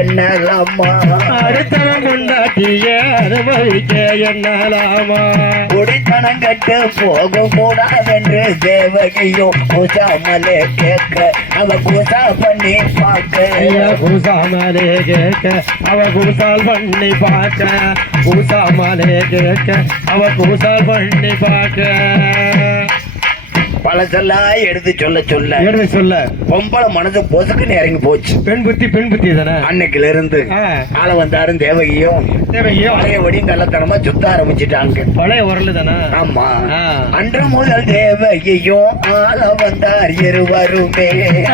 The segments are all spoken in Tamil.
என்னலாமா அடுத்தவன் கொண்டாட்டிய அனுபவிக்க என்னலாமா குடித்தனம் கட்டு போக கூடாதென்று தேவகையோ கூசாமலே கேட்க அவ கூசா பண்ணி பார்க்க கூசாமலே கேட்க அவ கூசால் பண்ணி பார்க்க கூசாமலே கேட்க அவ கூசால் பண்ணி பார்க்க பழசெல்லாம் எடுத்து சொல்ல சொல்ல பொம்பளை மனசு பொசுக்குன்னு இறங்கி போச்சு. பெண் புத்தி தானே. அன்னைக்குல இருந்து ஆள வந்தாரும் தேவகியும் பழைய வடியும் கள்ளத்தனமா சுத்த ஆரம்பிச்சுட்டாங்க. பழைய உரல் தானே. ஆமா. அன்று முதல் தேவகியும் ஆள வந்தார் இருவருமே.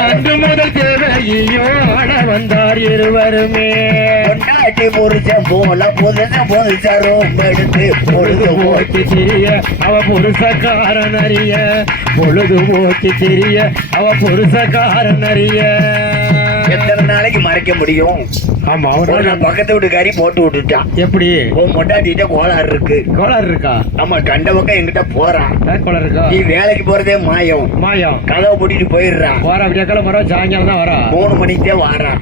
அன்று முதல் தேவகியும் ஆள வந்தார் இருவருமே. கொண்டாட்டி புருஷன் போல புதுசரும் எடுத்து பொழுது போக்கி தெரிய அவ புருஷக்காரன் அறிய பொழுது போக்கி தெரிய அவ புருஷக்காரன் அறிய எத்தனை நாளைக்கு மறைக்க முடியும்? ஆமா. பக்கத்து வீட்டுக்காரி போட்டு விட்டுட்டான். எப்படி? மொட்டாட்டிட்ட கோளாறு இருக்கா? ஆமா. கண்ட பக்கம் எங்கிட்ட போறான். கோளாறு இருக்கா? நீ வேலைக்கு போறதே மாயம். கதவை போட்டிட்டு போயிடுறான். வாரா விடியாக்கால வர சாயங்காலம் தான் வரா. 3 மணிக்கே வாரா.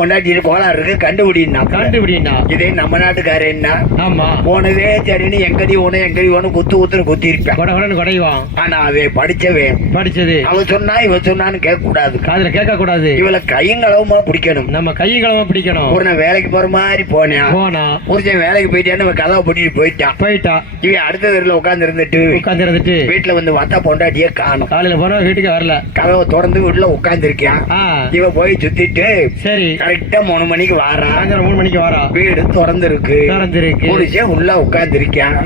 மொட்டாட்டிட்டு கோளாறு இருக்கு கண்டுபிடினா. இதே நம்ம நாட்டுக்கார என்ன? ஆமா. போனதே சரின்னு எங்கடி ஓன குத்துன்னு குத்தி இருப்பேன். குடைவான். ஆனா அவ படிச்சது அவ சொன்னா இவ சொன்னான்னு கேட்க கூடாது. காதுல கேட்க கூடாது. இவளை கையங்களவுமா பிடிக்கணும். நம்ம கையங்களவா பிடிக்கணும். ஒரு வேலைக்கு போற மாதிரி போனா புருஷன் வேலைக்கு போயிட்டான்னு கதவை போட்டிட்டு போயிட்டா. இவன் அடுத்த தெருல உட்கார்ந்து இருந்துட்டு வீட்டுல வந்து வத்தா பொண்டாட்டியே காணும். காலையில போனா வீட்டுக்கு வரல. கதவை திறந்து வீட்டுல உட்கார்ந்து இருக்கான். இவ போய் சுத்திட்டு சரி கரெக்டா 3 மணிக்கு வாரா. 3 மணிக்கு வாரா. வீடு திறந்து இருக்கு. புருஷன் உள்ள உட்கார்ந்து இருக்கான்.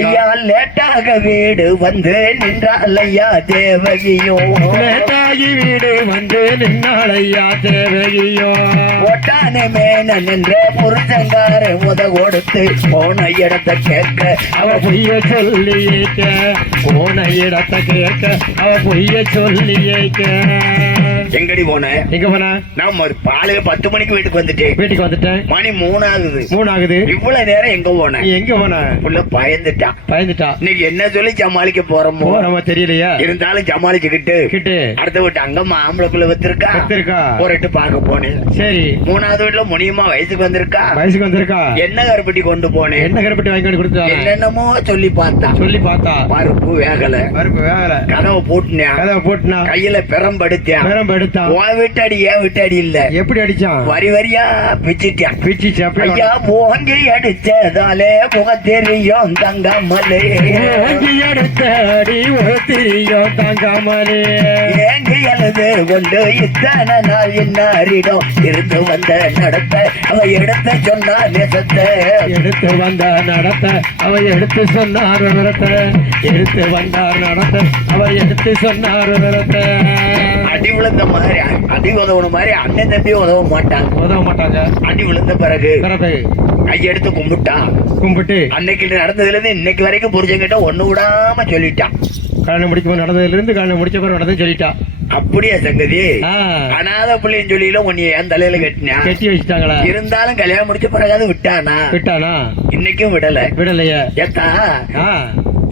ஐயா லேட்டாக வீடு வந்து நின்றால் ஐயா தேவகியோ. லேட்டாகி வீடு வந்து நின்றால் ஐயா தேவகியோ. ஒட்டானே மேன நின்ற புருஷங்கார முத கொடுத்து போன இடத்தை கேட்க அவ பொய்ய சொல்லியேக்க. போன இடத்தை கேட்க அவ பொய்ய சொல்லியேக்க. எங்கடி போன? எங்க போன? நான் பாலையில 10 மணிக்கு வீட்டுக்கு வந்துட்டேன். மணி 3 ஆகுது. இவ்வளவு நேரம் எங்க போன? உள்ள பயந்துட்டா. இன்னைக்கு என்ன சொல்லி சமாளிக்க போறோமோ தெரியலையா? இருந்தாலும் சமாளிச்சுக்கிட்டு அடுத்த வீட்டு அங்க ஆம்பளை பிள்ளை வச்சிருக்கா. போரிட்டு பார்க்க போனேன். சரி 3வது வீட்டுல முனியமா வயசுக்கு வந்திருக்கா. என்ன கருப்பட்டி கொண்டு போனேன். என்ன கருப்பட்டி வாங்கி கொடுத்தா? என்னென்னமோ சொல்லி பார்த்தா பருப்பு வேகல. கதவை போட்டுனா கையில பெரம்படுத்தேன். வீட்டாடி ஏன் வீட்டாடி இல்ல. எப்படி அடிச்சான்? வரியா பிச்சிட்டான். ஐயா போங்கி அடிச்சதாலே முக தெரியும் தங்கமலே. ஏங்கி எழுது கொண்டு இத்தனை நாள் இன்னாரிடம் இருந்து வந்த நடத்த அவ எடுத்து சொன்னா நேசத்தை. எடுத்து வந்த நடத்த அவ எடுத்து சொன்னார் விவரத்தை. எடுத்து வந்தார் நடத்த அவ எடுத்து சொன்னார் விவரத்தை. அடி விழுந்த மாதிரி அடி உதவுன மாதிரி அண்ணன் தம்பி உதவ மாட்டாங்க. அடி விழுந்த பிறகு கையெடுத்து கும்பிட்டு அன்னைக்கு நடந்ததுல இருந்து இன்னைக்கு வரைக்கும் புரிஞ்சங்கிட்ட ஒண்ணு விடாம சொல்லிட்டான். கல்யாணம் முடிக்கும் நடந்ததுல இருந்து கல்யாணம் முடிச்ச பிறகு நடந்தது சொல்லிட்டா. அப்படியே சங்கதி. அனாத பிள்ளைன்னு சொல்லில உன்னை என் தலையில கட்டி வச்சுட்டாங்களா? இருந்தாலும் கல்யாணம் முடிச்ச பிறகு விட்டானா? இன்னைக்கும் விடலையா? ஏத்தா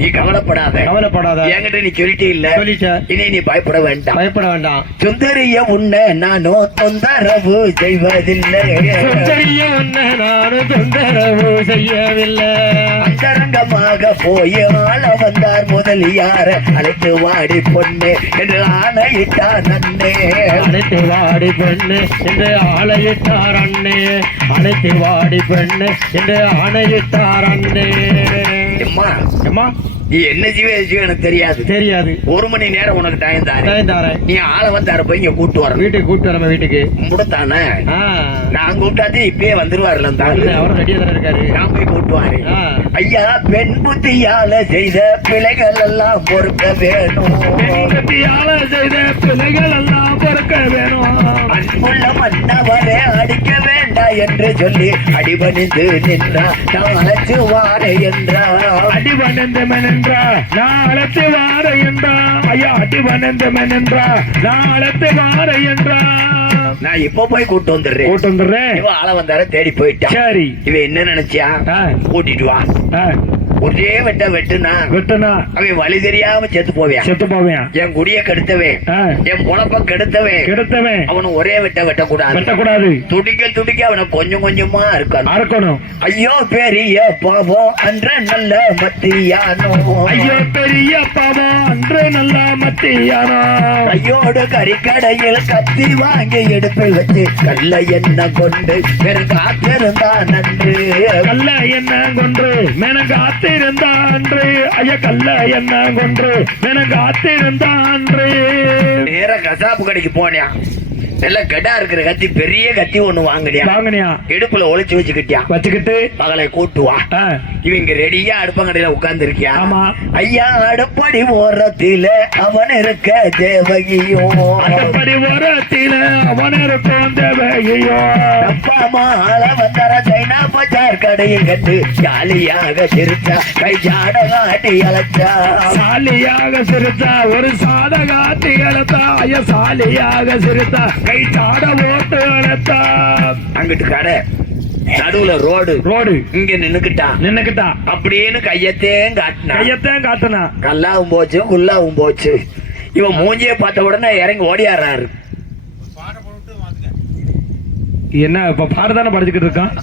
நீ கவலைப்படாத. என்கிட்ட நீ சொல்லிட்டே இல்ல. இனி நீ பயப்பட வேண்டாம். சுந்தரிய உன்னை நானும் தொந்தரவு செய்வதில்லை. அந்தரங்கமாக போய் ஆள வந்தார் முதலியார அழைத்து வாடி பொண்ணு என்று ஆணையிட்டார் அண்ணே. அழைத்து வாடி பெண்ணு என்று ஆணையிட்டார் அண்ணே. அழைத்து வாடி பெண்ணு என்று ஆணையிட்டார் அண்ணே. நீ என்ன செய்வ எனக்கு தெரியாது. 1 மணி நேரம் உனக்கு டைம் தாரேன். நீ ஆள வந்தாரு போய் இங்க கூட்டு வர. வீட்டுக்கு நம்ம வீட்டுக்கு முடத்தானே நான் கூப்பிட்டாதே இப்பயே வந்துருவாருல. அவர் ரெடியா தானே இருக்காரு. நான் போய் கூட்டுவாரு. ஐயா பெண் புத்தியால செய்த பிழைகள் எல்லாம் பொறுக்க வேணும். அன்புள்ள மன்னவரே அடிக்க வேண்டாம் என்று சொல்லி அடிபணிந்து நின்றார். நான் அழைச்சு வாரே என்றார். அடிபணிந்து மெனன்றா நான் அழைத்து வார என்றா. ஐயா அடிபணிந்து மெனன்றா நான் அழைத்து வார என்றா. நான் இப்ப போய் கூட்டு வந்துடுறேன். இவ ஆள வந்தார தேடி போயிட்டான். சரி இவ என்ன நினைச்சியா? கூட்டிட்டு வா ஒரே வெட்டுனா அவன் வழி தெரியாம செத்து போவேன். என் குடிய கெடுத்தவன், என் பொழப்ப கெடுத்தவன் அவனு ஒரே வெட்டக்கூடாது. துடிக்க அவனை கொஞ்சம் கொஞ்சமா இருக்கணும். ஐயோ பெரிய பாவம் அன்று நல்ல மத்தியானோ. கையோடு கறிக்கடையில் கத்தி வாங்கி எடுப்பில் வச்சு கல்ல என்ன கொண்டு காத்திருந்தான் அன்று. நேர கசாப்பு கடைக்கு போனியா, நல்ல கடா இருக்கிற கத்தி, பெரிய கத்தி ஒண்ணு வாங்கினியா, இடுப்புல ஒளிச்சு வச்சுக்கிட்டு பகலை கூட்டுவா. இவங்க ரெடியா அடுப்பங்கடையில உட்கார்ந்து இருக்கியா. ஐயா அடுப்படி ஓரத்தில அவன் இருக்க தேவகியோ, அப்பா ஆள வந்தார சைனா பஜார் கடையில் கண்டு ஜாலியாக சிரிச்சா, கை ஜாட காட்டி அழைச்சா. ஒரு சாத காட்டி அழைத்தா, ஐயா சாலியாக சிரித்தா, கை சாட ஓட்டு அழைத்தா. அங்கிட்டு கடை நடுவுல ரோடு இங்க நின்னுக்கிட்டா அப்படின்னு கையத்தையும் காட்டினா. கல்லாவும் போச்சு குல்லாவும் போச்சு. இவன் மூஞ்சியை பார்த்த உடனே இறங்கி ஓடியாடுறாரு. என்ன இப்ப பாடத்தானே படிச்சுக்கிட்டு இருக்கான்.